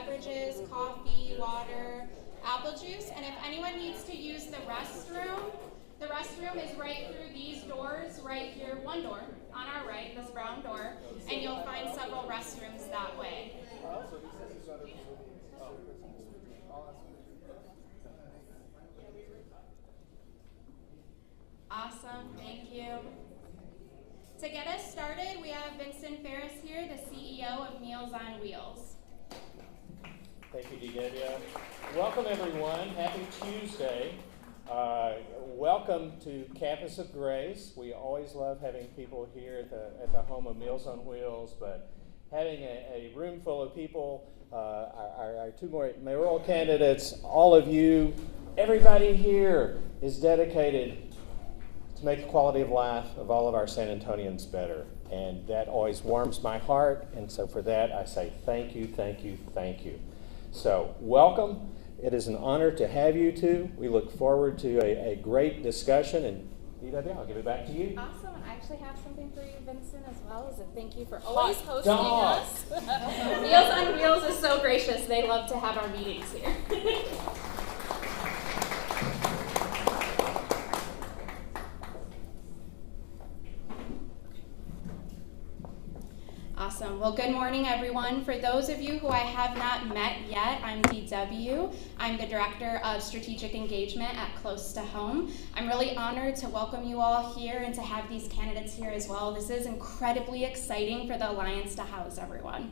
beverages, coffee, water, apple juice, and if anyone needs to use the restroom is right through these doors, right here, one door on our right, this brown door, and you'll find several restrooms that way. Awesome, thank you. To get us started, we have Vincent Ferris here, the CEO of Meals on Wheels. Thank you, DW. Welcome, everyone. Happy Tuesday. Welcome to Campus of Grace. We always love having people here at the home of Meals on Wheels, but having a room full of people, our two more mayoral candidates, all of you, everybody here is dedicated to make the quality of life of all of our San Antonians better. And that always warms my heart. And so for that, I say thank you, thank you, thank you. So welcome. It is an honor to have you two. We look forward to a great discussion. And DW, I'll give it back to you. Awesome. I actually have something for you, Vincent, as well as a thank you for always hosting us. Meals on Wheels is so gracious. They love to have our meetings here. Awesome. Well, good morning, everyone. For those of you who I have not met yet, I'm DW. I'm the Director of Strategic Engagement at Close to Home. I'm really honored to welcome you all here and to have these candidates here as well. This is incredibly exciting for the Alliance to house everyone.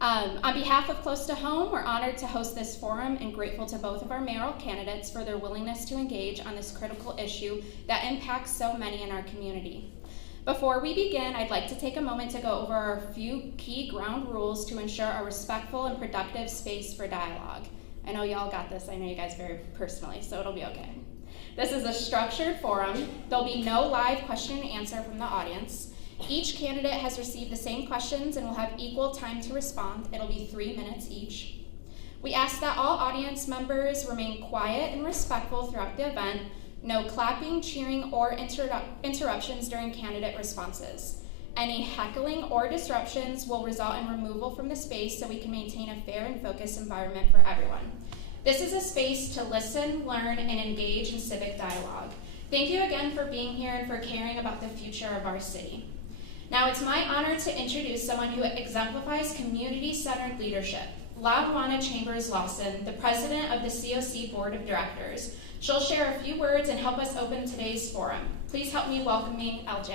On behalf of Close to Home, we're honored to host this forum and grateful to both of our mayoral candidates for their willingness to engage on this critical issue that impacts so many in our community. Before we begin, I'd like to take a moment to go over a few key ground rules to ensure a respectful and productive space for dialogue. I know y'all got this. I know you guys very personally, so it'll be okay. This is a structured forum. There'll be no live question and answer from the audience. Each candidate has received the same questions and will have equal time to respond. It'll be 3 minutes each. We ask that all audience members remain quiet and respectful throughout the event. No clapping, cheering, or interruptions during candidate responses. Any heckling or disruptions will result in removal from the space so we can maintain a fair and focused environment for everyone. This is a space to listen, learn, and engage in civic dialogue. Thank you again for being here and for caring about the future of our city. Now it's my honor to introduce someone who exemplifies community-centered leadership, LaJuana Chambers Lawson, the president of the COC Board of Directors. She'll share a few words and help us open today's forum. Please help me welcoming LJ.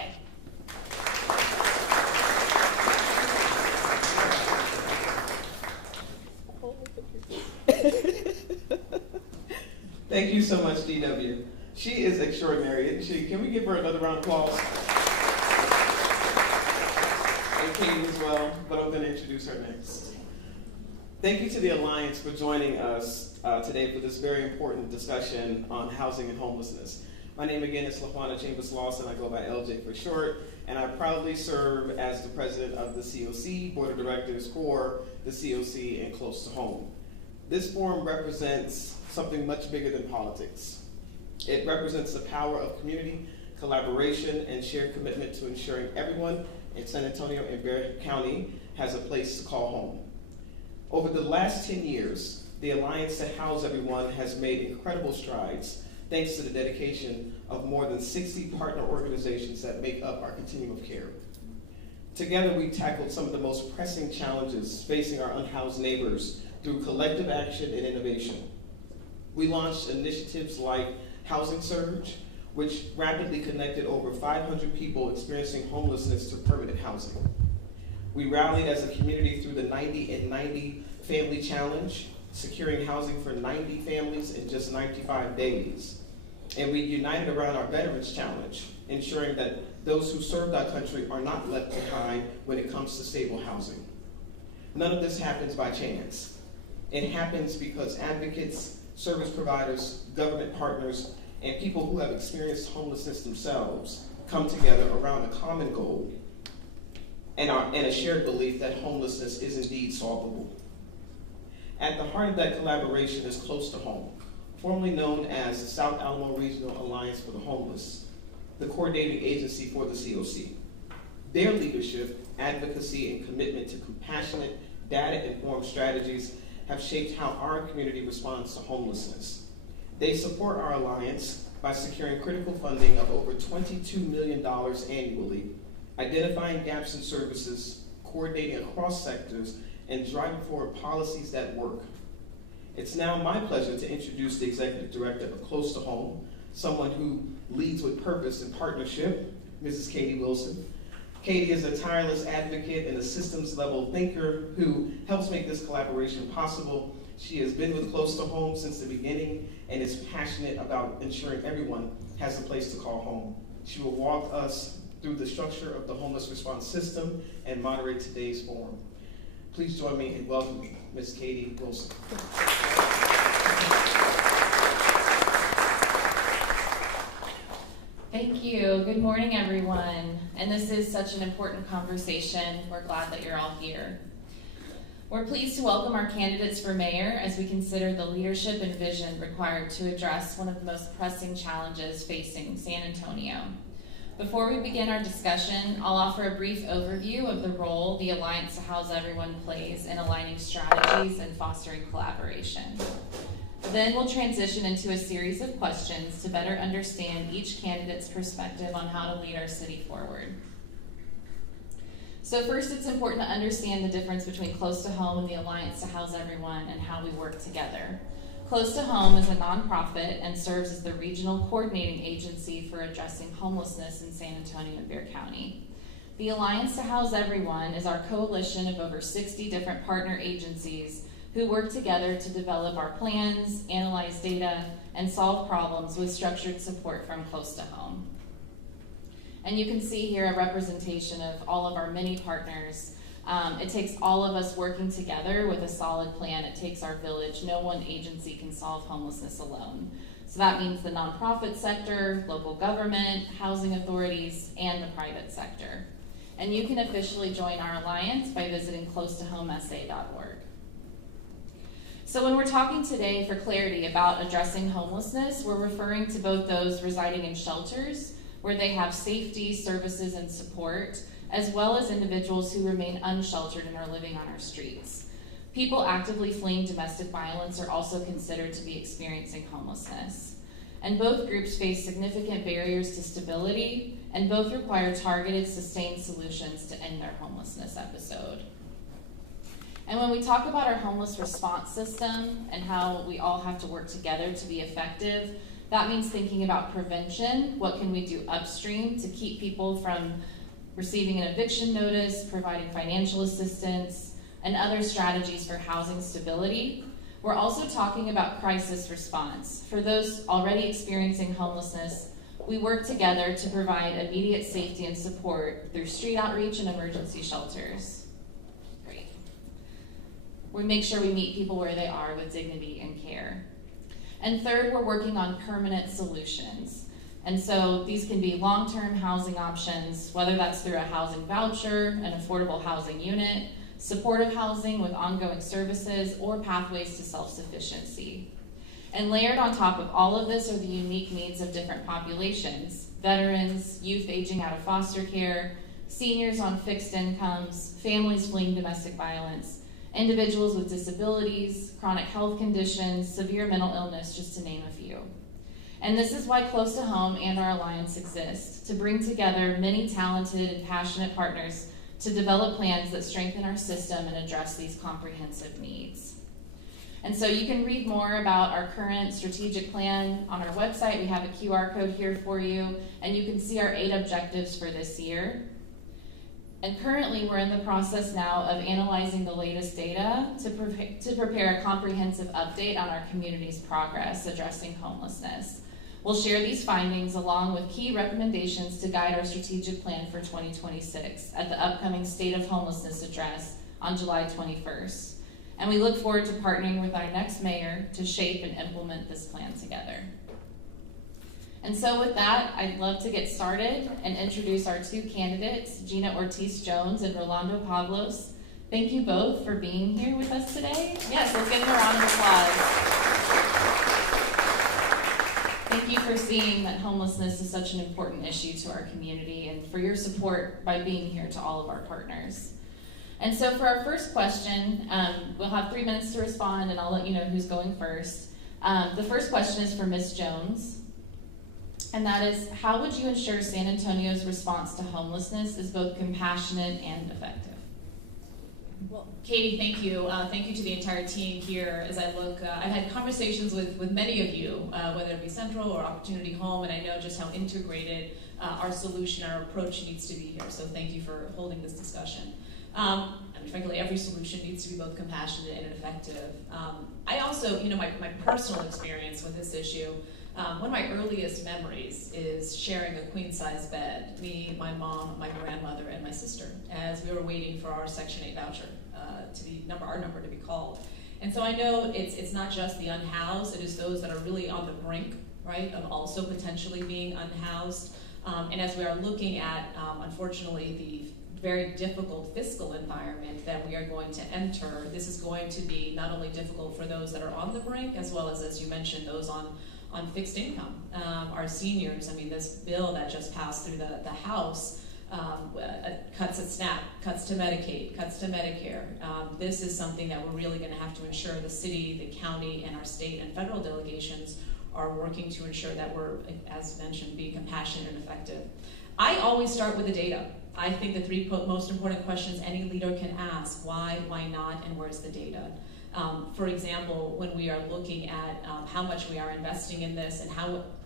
Thank you so much, DW. She is extraordinary, isn't she? Can we give her another round of applause? And Katie as well, but I'm going to introduce her next. Thank you to the Alliance for joining us today for this very important discussion on housing and homelessness. My name again is LaJuana Chambers Lawson. I go by LJ for short, and I proudly serve as the president of the COC Board of Directors for the COC and Close to Home. This forum represents something much bigger than politics. It represents the power of community, collaboration, and shared commitment to ensuring everyone in San Antonio and Bexar County has a place to call home. Over the last 10 years, the Alliance to House Everyone has made incredible strides thanks to the dedication of more than 60 partner organizations that make up our continuum of care. Together, we tackled some of the most pressing challenges facing our unhoused neighbors through collective action and innovation. We launched initiatives like Housing Surge, which rapidly connected over 500 people experiencing homelessness to permanent housing. We rallied as a community through the 90 and 90 Family Challenge, securing housing for 90 families in just 95 days. And we united around our Veterans Challenge, ensuring that those who served our country are not left behind when it comes to stable housing. None of this happens by chance. It happens because advocates, service providers, government partners, and people who have experienced homelessness themselves come together around a common goal and a shared belief that homelessness is indeed solvable. At the heart of that collaboration is Close to Home, formerly known as the South Alamo Regional Alliance for the Homeless, the coordinating agency for the COC. Their leadership, advocacy, and commitment to compassionate, Data-informed strategies have shaped how our community responds to homelessness. They support our alliance by securing critical funding of over $22 million annually, identifying gaps in services, coordinating across sectors, and driving forward policies that work. It's now my pleasure to introduce the Executive Director of Close to Home, someone who leads with purpose and partnership, Mrs. Katie Wilson. Katie is a tireless advocate and a systems-level thinker who helps make this collaboration possible. She has been with Close to Home since the beginning and is passionate about ensuring everyone has a place to call home. She will walk us through the structure of the homeless response system and moderate today's forum. Please join me in welcoming Ms. Katie Wilson. Thank you. Good morning, everyone. And this is such an important conversation. We're glad that you're all here. We're pleased to welcome our candidates for mayor as we consider the leadership and vision required to address one of the most pressing challenges facing San Antonio. Before we begin our discussion, I'll offer a brief overview of the role the Alliance to House Everyone plays in aligning strategies and fostering collaboration. Then we'll transition into a series of questions to better understand each candidate's perspective on how to lead our city forward. So first, it's important to understand the difference between Close to Home and the Alliance to House Everyone and how we work together. Close to Home is a nonprofit and serves as the regional coordinating agency for addressing homelessness in San Antonio and Bexar County. The Alliance to House Everyone is our coalition of over 60 different partner agencies who work together to develop our plans, analyze data, and solve problems with structured support from Close to Home. And you can see here a representation of all of our many partners. It takes all of us working together with a solid plan. It takes our village. No one agency can solve homelessness alone. So that means the nonprofit sector, local government, housing authorities, and the private sector. And you can officially join our alliance by visiting closetohomesa.org. So when we're talking today for clarity about addressing homelessness, we're referring to both those residing in shelters, where they have safety, services, and support, as well as individuals who remain unsheltered and are living on our streets. People actively fleeing domestic violence are also considered to be experiencing homelessness. And both groups face significant barriers to stability, and both require targeted, sustained solutions to end their homelessness episode. And when we talk about our homeless response system and how we all have to work together to be effective, that means thinking about prevention. What can we do upstream to keep people from receiving an eviction notice, providing financial assistance, and other strategies for housing stability? We're also talking about crisis response. For those already experiencing homelessness, we work together to provide immediate safety and support through street outreach and emergency shelters. Great. We make sure we meet people where they are with dignity and care. And third, we're working on permanent solutions. And so these can be long-term housing options, whether that's through a housing voucher, an affordable housing unit, supportive housing with ongoing services, or pathways to self-sufficiency. And layered on top of all of this are the unique needs of different populations: veterans, youth aging out of foster care, seniors on fixed incomes, families fleeing domestic violence, individuals with disabilities, chronic health conditions, severe mental illness, just to name a few. And this is why Close to Home and our alliance exist, to bring together many talented and passionate partners to develop plans that strengthen our system and address these comprehensive needs. And so you can read more about our current strategic plan on our website. We have a QR code here for you, and you can see our 8 objectives for this year. And currently, we're in the process now of analyzing the latest data to prepare a comprehensive update on our community's progress addressing homelessness. We'll share these findings along with key recommendations to guide our strategic plan for 2026 at the upcoming State of Homelessness Address on July 21st. And we look forward to partnering with our next mayor to shape and implement this plan together. And so with that, I'd love to get started and introduce our 2 candidates, Gina Ortiz Jones and Rolando Pablos. Thank you both for being here with us today. Yes, let's give them a round of applause. Thank you for seeing that homelessness is such an important issue to our community and for your support by being here to all of our partners. And so for our first question, we'll have 3 minutes to respond, and I'll let you know who's going first. The first question is for Ms. Jones, and that is, how would you ensure San Antonio's response to homelessness is both compassionate and effective? Well, Katie, thank you. Thank you to the entire team here. As I look, I've had conversations with many of you, whether it be Central or Opportunity Home, and I know just how integrated our solution, our approach needs to be here. So thank you for holding this discussion. And frankly, every solution needs to be both compassionate and effective. I also, my personal experience with this issue, one of my earliest memories is sharing a queen-size bed, me, my mom, my grandmother, and my sister, as we were waiting for our Section 8 voucher to be our number to be called. And so I know it's not just the unhoused, it is those that are really on the brink, right, of also potentially being unhoused. And as we are looking at, unfortunately, the very difficult fiscal environment that we are going to enter, this is going to be not only difficult for those that are on the brink, as well as you mentioned, those on fixed income. Our seniors, this bill that just passed through the House, cuts at SNAP, cuts to Medicaid, cuts to Medicare. This is something that we're really gonna have to ensure the city, the county, and our state and federal delegations are working to ensure that we're, as mentioned, being compassionate and effective. I always start with the data. I think the 3 most important questions any leader can ask: why not, and where's the data? For example, when we are looking at how much we are investing in this and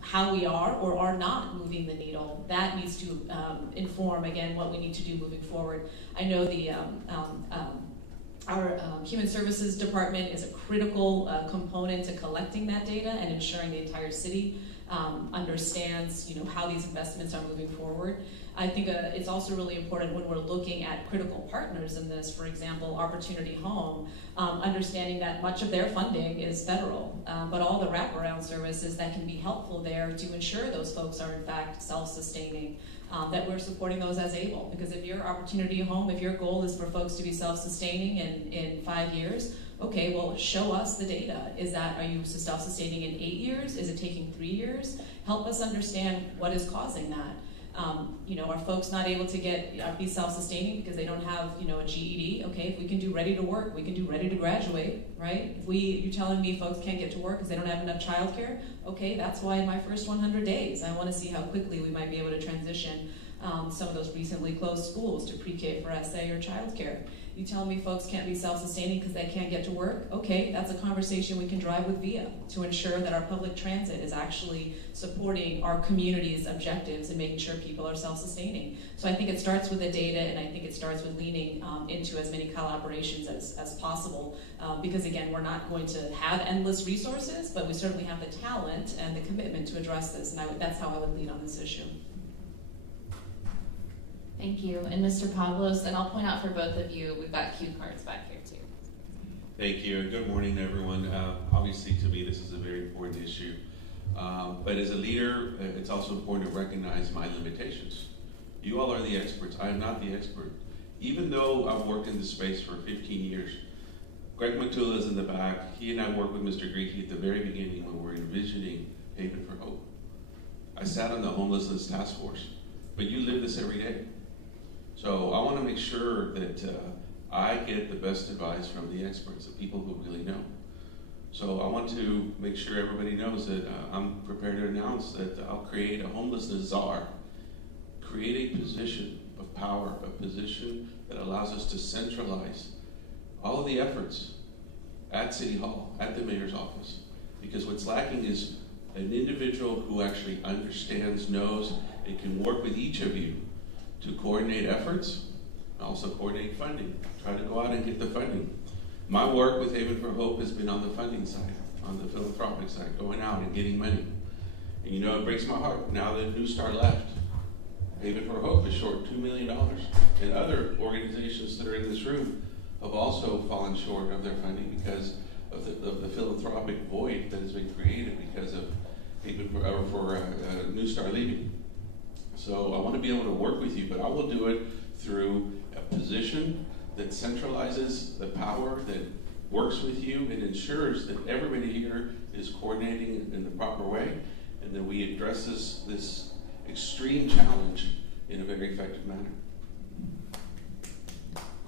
how we are or are not moving the needle, that needs to inform, again, what we need to do moving forward. I know our Human Services Department is a critical component to collecting that data and ensuring the entire city understands, how these investments are moving forward. I think it's also really important when we're looking at critical partners in this, for example, Opportunity Home, understanding that much of their funding is federal, but all the wraparound services that can be helpful there to ensure those folks are in fact self-sustaining, that we're supporting those as able. Because if your Opportunity Home, if your goal is for folks to be self-sustaining in 5 years, okay, well, show us the data. Are you self-sustaining in 8 years? Is it taking 3 years? Help us understand what is causing that. Are folks not able to be self-sustaining because they don't have, a GED? Okay, if we can do ready to work, we can do ready to graduate, right? If you're telling me folks can't get to work because they don't have enough childcare, okay, that's why in my first 100 days, I want to see how quickly we might be able to transition some of those recently closed schools to pre-K for SA or childcare. You tell me folks can't be self-sustaining because they can't get to work? Okay, that's a conversation we can drive with VIA to ensure that our public transit is actually supporting our community's objectives and making sure people are self-sustaining. So I think it starts with the data, and I think it starts with leaning into as many collaborations as possible, because again, we're not going to have endless resources, but we certainly have the talent and the commitment to address this, and that's how I would lead on this issue. Thank you. And Mr. Pablos, and I'll point out for both of you, we've got cue cards back here too. Thank you, and good morning to everyone. Obviously, to me, this is a very important issue. But as a leader, it's also important to recognize my limitations. You all are the experts. I am not the expert. Even though I've worked in this space for 15 years, Greg Matula is in the back. He and I worked with Mr. Greekey at the very beginning when we were envisioning Haven for Hope. I sat on the homelessness task force, but you live this every day. So I want to make sure that I get the best advice from the experts, the people who really know. So I want to make sure everybody knows that I'm prepared to announce that I'll create a homelessness czar, create a position of power, a position that allows us to centralize all of the efforts at City Hall, at the mayor's office. Because what's lacking is an individual who actually understands, knows, and can work with each of you to coordinate efforts, and also coordinate funding. Try to go out and get the funding. My work with Haven for Hope has been on the funding side, on the philanthropic side, going out and getting money. And it breaks my heart. Now that New Star left, Haven for Hope is short $2 million. And other organizations that are in this room have also fallen short of their funding because of the philanthropic void that has been created because of Haven for New Star leaving. So I want to be able to work with you, but I will do it through a position that centralizes the power, that works with you, and ensures that everybody here is coordinating in the proper way, and that we address this extreme challenge in a very effective manner.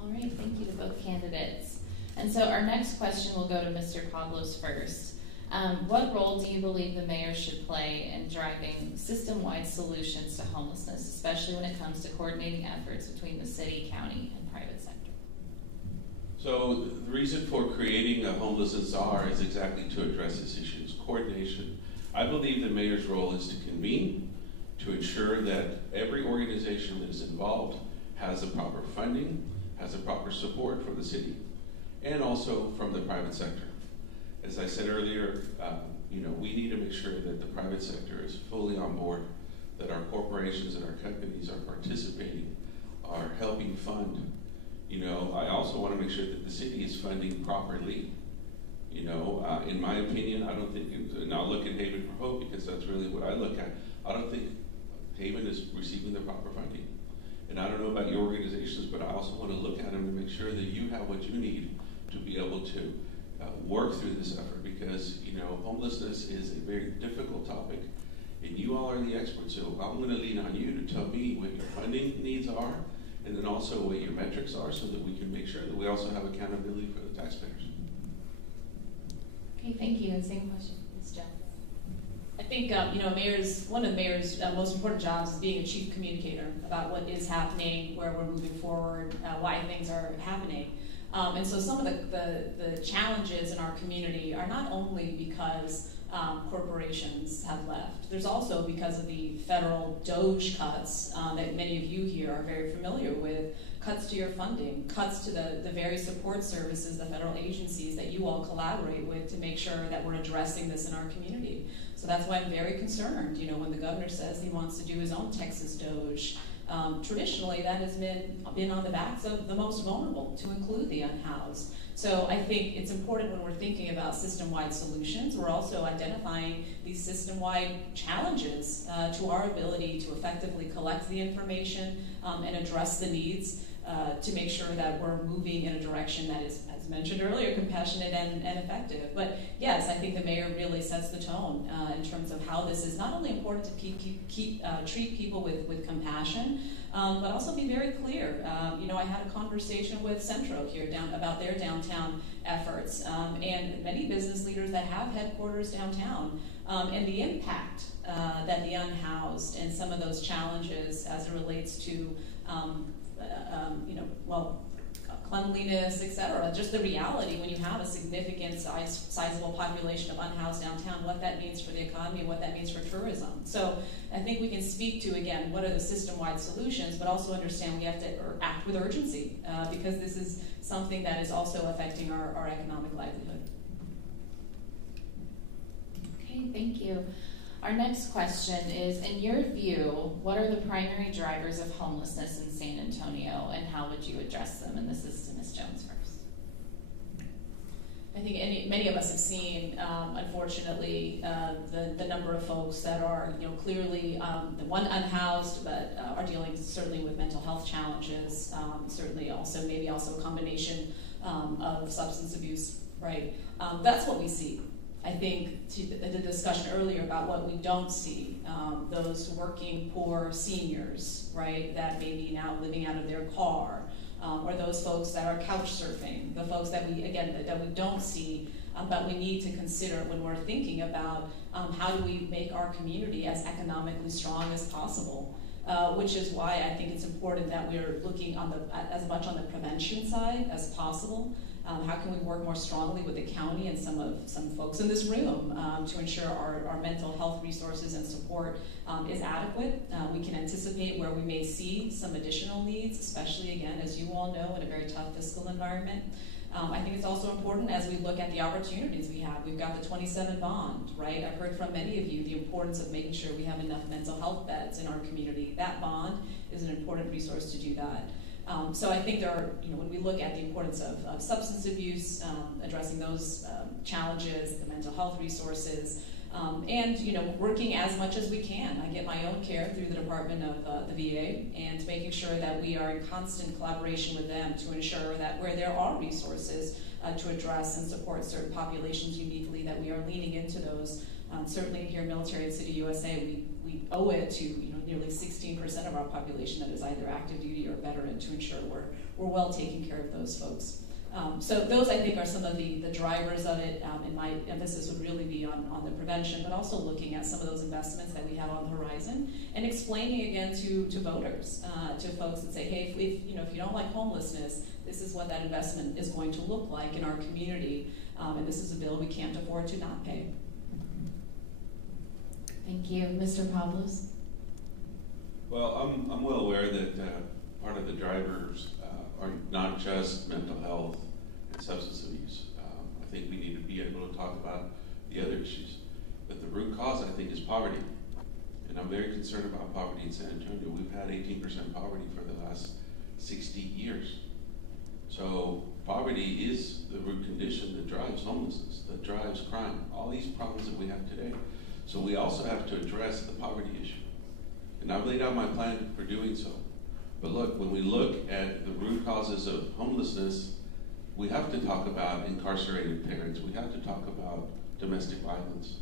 All right, thank you to both candidates. And so our next question will go to Mr. Pablos first. What role do you believe the mayor should play in driving system-wide solutions to homelessness, especially when it comes to coordinating efforts between the city, county, and private sector? So the reason for creating a homelessness czar is exactly to address this issue, it's coordination. I believe the mayor's role is to convene, to ensure that every organization that is involved has the proper funding, has the proper support from the city, and also from the private sector. As I said earlier, we need to make sure that the private sector is fully on board, that our corporations and our companies are participating, are helping fund. I also want to make sure that the city is funding properly. In my opinion, I don't think, and I'll look at Haven for Hope because that's really what I look at. I don't think Haven is receiving the proper funding. And I don't know about your organizations, but I also want to look at them to make sure that you have what you need to be able to work through this effort, because homelessness is a very difficult topic, and you all are the experts. So I'm going to lean on you to tell me what your funding needs are, and then also what your metrics are, so that we can make sure that we also have accountability for the taxpayers. Okay, thank you. And same question, Ms. Jones. I think one of the mayor's most important jobs is being a chief communicator about what is happening, where we're moving forward, why things are happening. And so some of the challenges in our community are not only because corporations have left. There's also because of the federal DOGE cuts that many of you here are very familiar with, cuts to your funding, cuts to the very support services, the federal agencies that you all collaborate with to make sure that we're addressing this in our community. So that's why I'm very concerned, when the governor says he wants to do his own Texas DOGE. Traditionally, that has been on the backs of the most vulnerable, to include the unhoused. So I think it's important when we're thinking about system-wide solutions, we're also identifying these system-wide challenges to our ability to effectively collect the information and address the needs to make sure that we're moving in a direction that is, as mentioned earlier, compassionate and effective. But yes, I think the mayor really sets the tone in terms of how this is not only important to treat people with compassion, but also be very clear. I had a conversation with Centro here about their downtown efforts, and many business leaders that have headquarters downtown, and the impact that the unhoused and some of those challenges as it relates to cleanliness, et cetera. Just the reality when you have a significant sizable population of unhoused downtown, what that means for the economy, what that means for tourism. So I think we can speak to, again, what are the system-wide solutions, but also understand we have to act with urgency because this is something that is also affecting our economic livelihood. Okay, thank you. Our next question is, in your view, what are the primary drivers of homelessness in San Antonio, and how would you address them? And this is to Ms. Jones first. I think many of us have seen, unfortunately, the number of folks that are, clearly the one unhoused, but are dealing certainly with mental health challenges. Certainly, maybe also a combination of substance abuse. Right, that's what we see. I think to the discussion earlier about what we don't see, those working poor seniors, right, that may be now living out of their car, or those folks that are couch surfing, the folks that we don't see, but we need to consider when we're thinking about how do we make our community as economically strong as possible. Which is why I think it's important that we're looking as much on the prevention side as possible. How can we work more strongly with the county and some folks in this room to ensure our mental health resources and support is adequate? We can anticipate where we may see some additional needs, especially, again, as you all know, in a very tough fiscal environment. I think it's also important as we look at the opportunities we have. We've got the 27 bond, right? I've heard from many of you the importance of making sure we have enough mental health beds in our community. That bond is an important resource to do that. So I think there are, when we look at the importance of substance abuse, addressing those challenges, the mental health resources, and working as much as we can. I get my own care through the Department of the VA, and making sure that we are in constant collaboration with them to ensure that where there are resources to address and support certain populations uniquely, that we are leaning into those. Certainly here in Military and City USA, we owe it to nearly 16% of our population that is either active duty or veteran to ensure we're well taking care of those folks. So those, I think, are some of the drivers of it, and my emphasis would really be on the prevention, but also looking at some of those investments that we have on the horizon, and explaining again to voters, to folks that say, hey, if you don't like homelessness, this is what that investment is going to look like in our community, and this is a bill we can't afford to not pay. Thank you. Mr. Pablos? Well, I'm well aware that part of the drivers are not just mental health and substance abuse. I think we need to be able to talk about the other issues. But the root cause, I think, is poverty. And I'm very concerned about poverty in San Antonio. We've had 18% poverty for the last 60 years. So poverty is the root condition that drives homelessness, that drives crime, all these problems that we have today. So we also have to address the poverty issue. And I've laid out my plan for doing so. But look, when we look at the root causes of homelessness, we have to talk about incarcerated parents. We have to talk about domestic violence.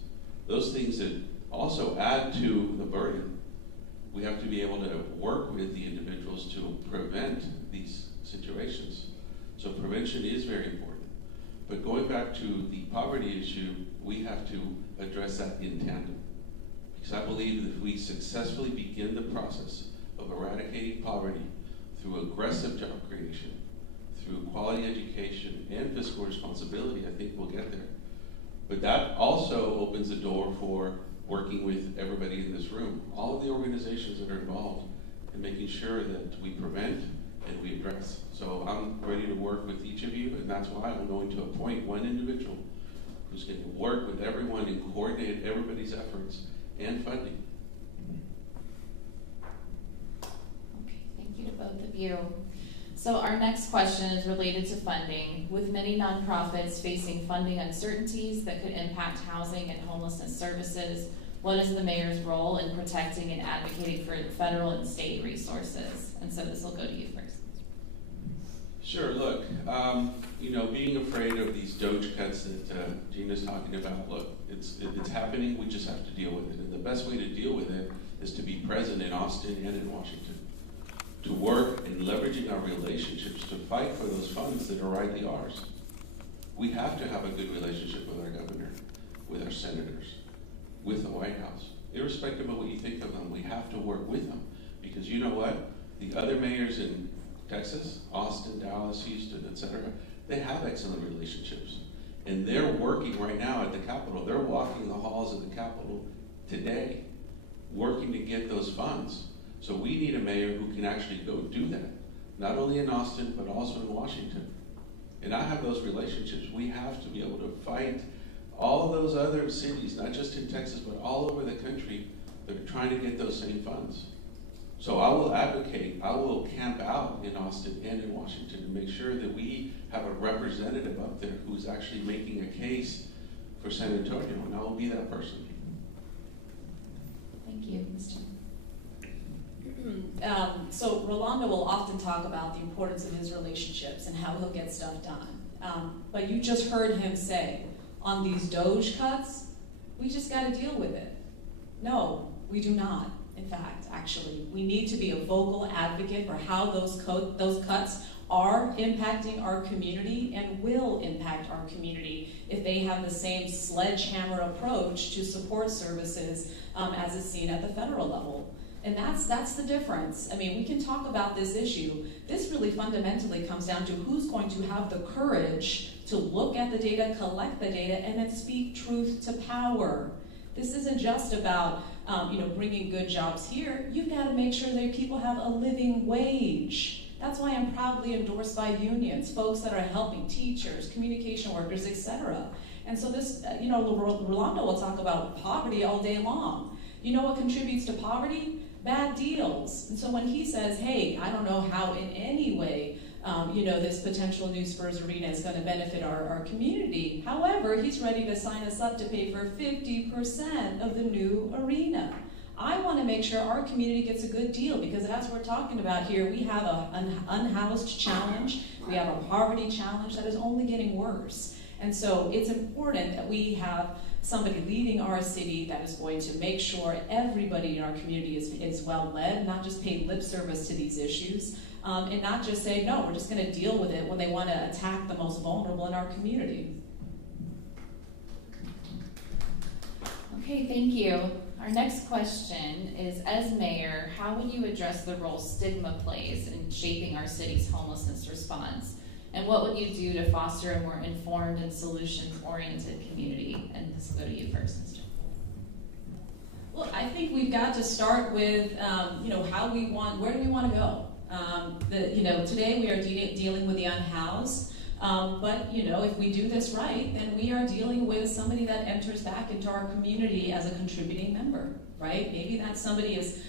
Those things that also add to the burden. We have to be able to work with the individuals to prevent these situations. So prevention is very important. But going back to the poverty issue, we have to address that in tandem. Because I believe that if we successfully begin the process of eradicating poverty through aggressive job creation, through quality education and fiscal responsibility, I think we'll get there. But that also opens the door for working with everybody in this room, all of the organizations that are involved, and making sure that we prevent and we address. So I'm ready to work with each of you, and that's why I'm going to appoint one individual who's going to work with everyone and coordinate everybody's efforts and funding. Okay, thank you to both of you. So our next question is related to funding. With many nonprofits facing funding uncertainties that could impact housing and homelessness services, what is the mayor's role in protecting and advocating for federal and state resources? And so this will go to you first. Sure, look, being afraid of these Doge cuts that Gina's talking about, look, it's happening, we just have to deal with it. And the best way to deal with it is to be present in Austin and in Washington, to work in leveraging our relationships to fight for those funds that are rightly ours. We have to have a good relationship with our governor, with our senators, with the White House. Irrespective of what you think of them, we have to work with them. Because you know what? The other mayors in Texas, Austin, Dallas, Houston, etc., they have excellent relationships. And they're working right now at the Capitol. They're walking the halls of the Capitol today, working to get those funds. So we need a mayor who can actually go do that, not only in Austin, but also in Washington. And I have those relationships. We have to be able to fight all of those other cities, not just in Texas, but all over the country that are trying to get those same funds. So I will advocate, I will camp out in Austin and in Washington to make sure that we have a representative up there who's actually making a case for San Antonio, and I will be that person. Thank you, Mr. So Rolando will often talk about the importance of his relationships and how he'll get stuff done. But you just heard him say, on these Doge cuts, we just got to deal with it. No, we do not. In fact, actually, we need to be a vocal advocate for how those cuts are impacting our community and will impact our community if they have the same sledgehammer approach to support services as is seen at the federal level. And that's the difference. I mean, we can talk about this issue. This really fundamentally comes down to who's going to have the courage to look at the data, collect the data, and then speak truth to power. This isn't just about bringing good jobs here. You've got to make sure that people have a living wage. That's why I'm proudly endorsed by unions, folks that are helping teachers, communication workers, etc. And so this, Rolando will talk about poverty all day long. You know what contributes to poverty? Bad deals. And so when he says, hey, I don't know how in any way this potential new Spurs arena is going to benefit our community. However, he's ready to sign us up to pay for 50% of the new arena. I want to make sure our community gets a good deal because as we're talking about here, we have an unhoused challenge. We have a poverty challenge that is only getting worse. And so it's important that we have somebody leading our city that is going to make sure everybody in our community is well led, not just pay lip service to these issues, and not just say, no, we're just going to deal with it when they want to attack the most vulnerable in our community. Okay, thank you. Our next question is, as mayor, how would you address the role stigma plays in shaping our city's homelessness response? And what would you do to foster a more informed and solutions-oriented community? And this will go to you first, Mr. Well, I think we've got to start with, where do we want to go? Today we are dealing with the unhoused, but if we do this right, then we are dealing with somebody that enters back into our community as a contributing member, right? Maybe that somebody is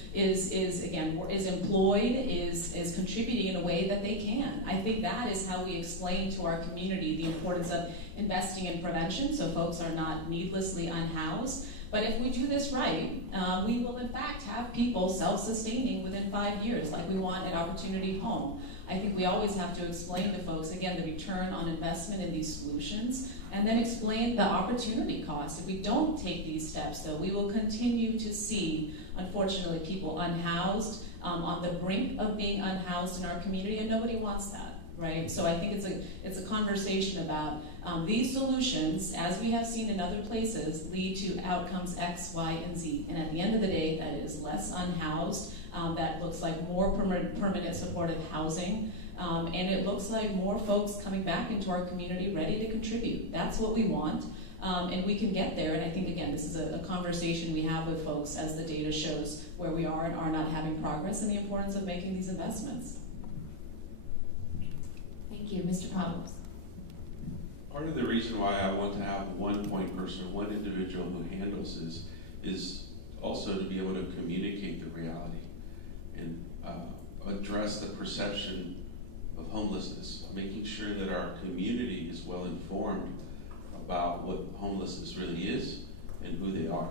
employed, is contributing in a way that they can. I think that is how we explain to our community the importance of investing in prevention so folks are not needlessly unhoused. But if we do this right, we will in fact have people self-sustaining within 5 years, like we want at Opportunity Home. I think we always have to explain to folks, again, the return on investment in these solutions, and then explain the opportunity cost. If we don't take these steps, though, we will continue to see, unfortunately, people unhoused, on the brink of being unhoused in our community, and nobody wants that, right? So I think it's a conversation about these solutions, as we have seen in other places, lead to outcomes X, Y, and Z. And at the end of the day, that is less unhoused, that looks like more permanent supportive housing, and it looks like more folks coming back into our community ready to contribute. That's what we want, and we can get there. And I think, again, this is a conversation we have with folks as the data shows where we are and are not having progress and the importance of making these investments. Thank you. Mr. Pablos. Part of the reason why I want to have one point person, or one individual who handles this, is also to be able to communicate the reality and address the perception of homelessness, making sure that our community is well informed about what homelessness really is and who they are.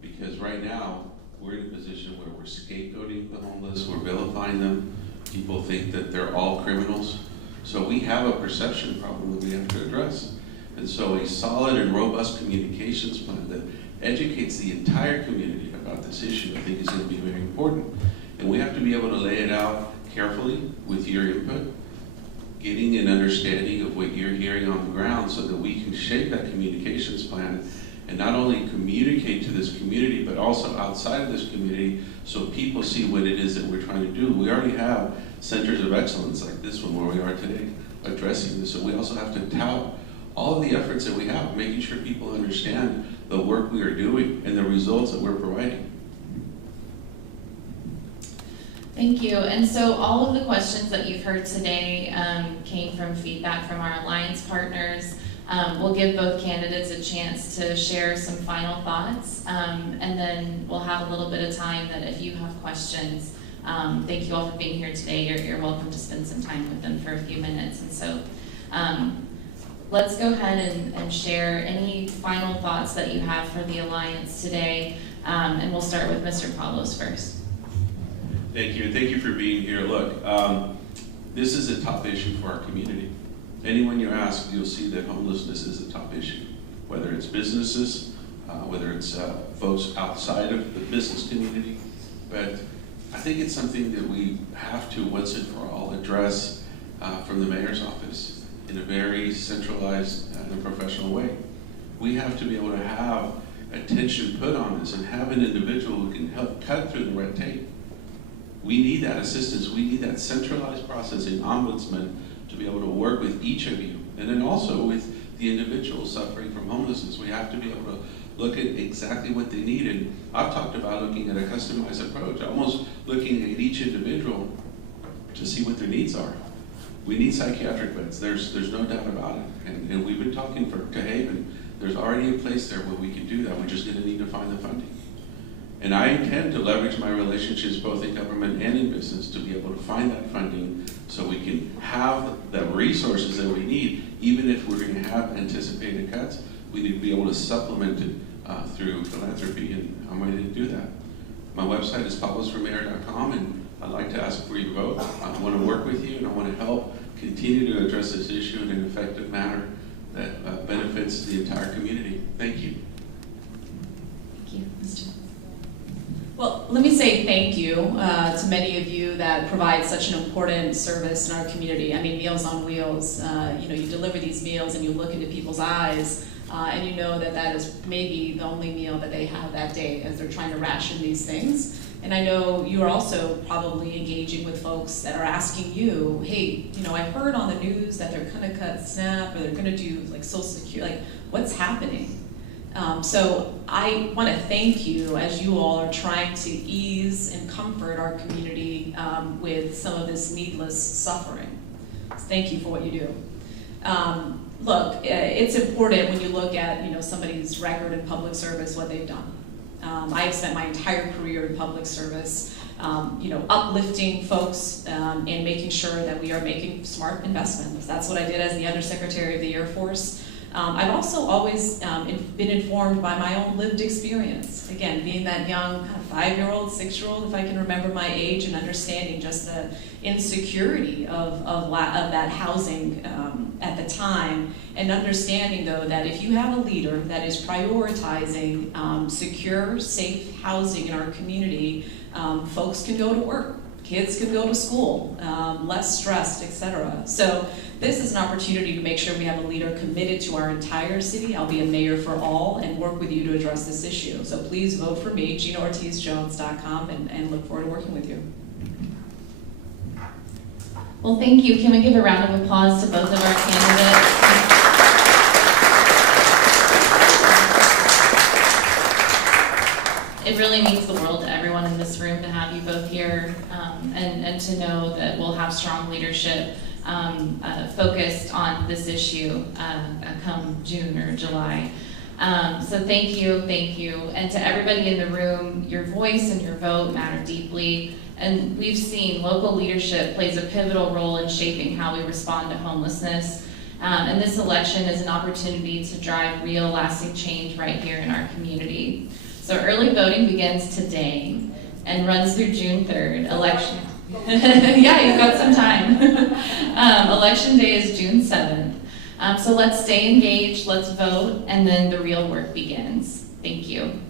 Because right now, we're in a position where we're scapegoating the homeless, we're vilifying them, people think that they're all criminals. So we have a perception problem that we have to address. And so a solid and robust communications plan that educates the entire community about this issue, I think, is going to be very important. And we have to be able to lay it out carefully with your input, getting an understanding of what you're hearing on the ground so that we can shape that communications plan and not only communicate to this community, but also outside of this community so people see what it is that we're trying to do. We already have centers of excellence like this one where we are today addressing this. So we also have to tout all of the efforts that we have, making sure people understand the work we are doing and the results that we're providing. Thank you. And so all of the questions that you've heard today came from feedback from our alliance partners. We'll give both candidates a chance to share some final thoughts, and then we'll have a little bit of time that if you have questions, thank you all for being here today. You're welcome to spend some time with them for a few minutes. And so let's go ahead and share any final thoughts that you have for the Alliance today, and we'll start with Mr. Pablos first. Thank you, and thank you for being here. Look, this is a top issue for our community. Anyone you ask, you'll see that homelessness is a top issue, whether it's businesses, whether it's folks outside of the business community. But I think it's something that we have to, once and for all, address from the mayor's office in a very centralized and professional way. We have to be able to have attention put on this and have an individual who can help cut through the red tape. We need that assistance. We need that centralized processing ombudsman to be able to work with each of you, and then also with the individuals suffering from homelessness. We have to be able to look at exactly what they need. And I've talked about looking at a customized approach, almost looking at each individual to see what their needs are. We need psychiatric beds. There's no doubt about it. And we've been talking for Cahaven. There's already a place there where we can do that. We're just going to need to find the funding. And I intend to leverage my relationships both in government and in business to be able to find that funding so we can have the resources that we need. Even if we're going to have anticipated cuts, we need to be able to supplement it through philanthropy, and I'm ready to do that. My website is pablosformayor.com, and I'd like to ask for your vote. I want to work with you, and I want to help continue to address this issue in an effective manner that benefits the entire community. Thank you. Thank you, Mr. Well, let me say thank you to many of you that provide such an important service in our community. I mean, Meals on Wheels, you deliver these meals and you look into people's eyes and you know that that is maybe the only meal that they have that day as they're trying to ration these things. And I know you are also probably engaging with folks that are asking you, hey, I heard on the news that they're gonna cut SNAP or they're gonna do like Social Security, like what's happening? So I want to thank you as you all are trying to ease and comfort our community with some of this needless suffering. So thank you for what you do. Look, it's important when you look at somebody's record in public service, what they've done. I have spent my entire career in public service, uplifting folks and making sure that we are making smart investments. That's what I did as the Undersecretary of the Air Force. I've also always been informed by my own lived experience. Again, being that young kind of 5-year-old, 6-year-old, if I can remember my age, and understanding just the insecurity of that housing at the time, and understanding though that if you have a leader that is prioritizing secure, safe housing in our community, folks can go to work, kids can go to school, less stressed, etc. So this is an opportunity to make sure we have a leader committed to our entire city. I'll be a mayor for all and work with you to address this issue. So please vote for me, GinaOrtizJones.com, and look forward to working with you. Well, thank you. Can we give a round of applause to both of our candidates? It really means the world to everyone in this room to have you both here and to know that we'll have strong leadership focused on this issue come June or July. So thank you. And to everybody in the room, your voice and your vote matter deeply. And we've seen local leadership plays a pivotal role in shaping how we respond to homelessness. And this election is an opportunity to drive real, lasting change right here in our community. So early voting begins today and runs through June 3rd. Election. Yeah, you've got some time. Election day is June 7th. So let's stay engaged, let's vote, and then the real work begins. Thank you.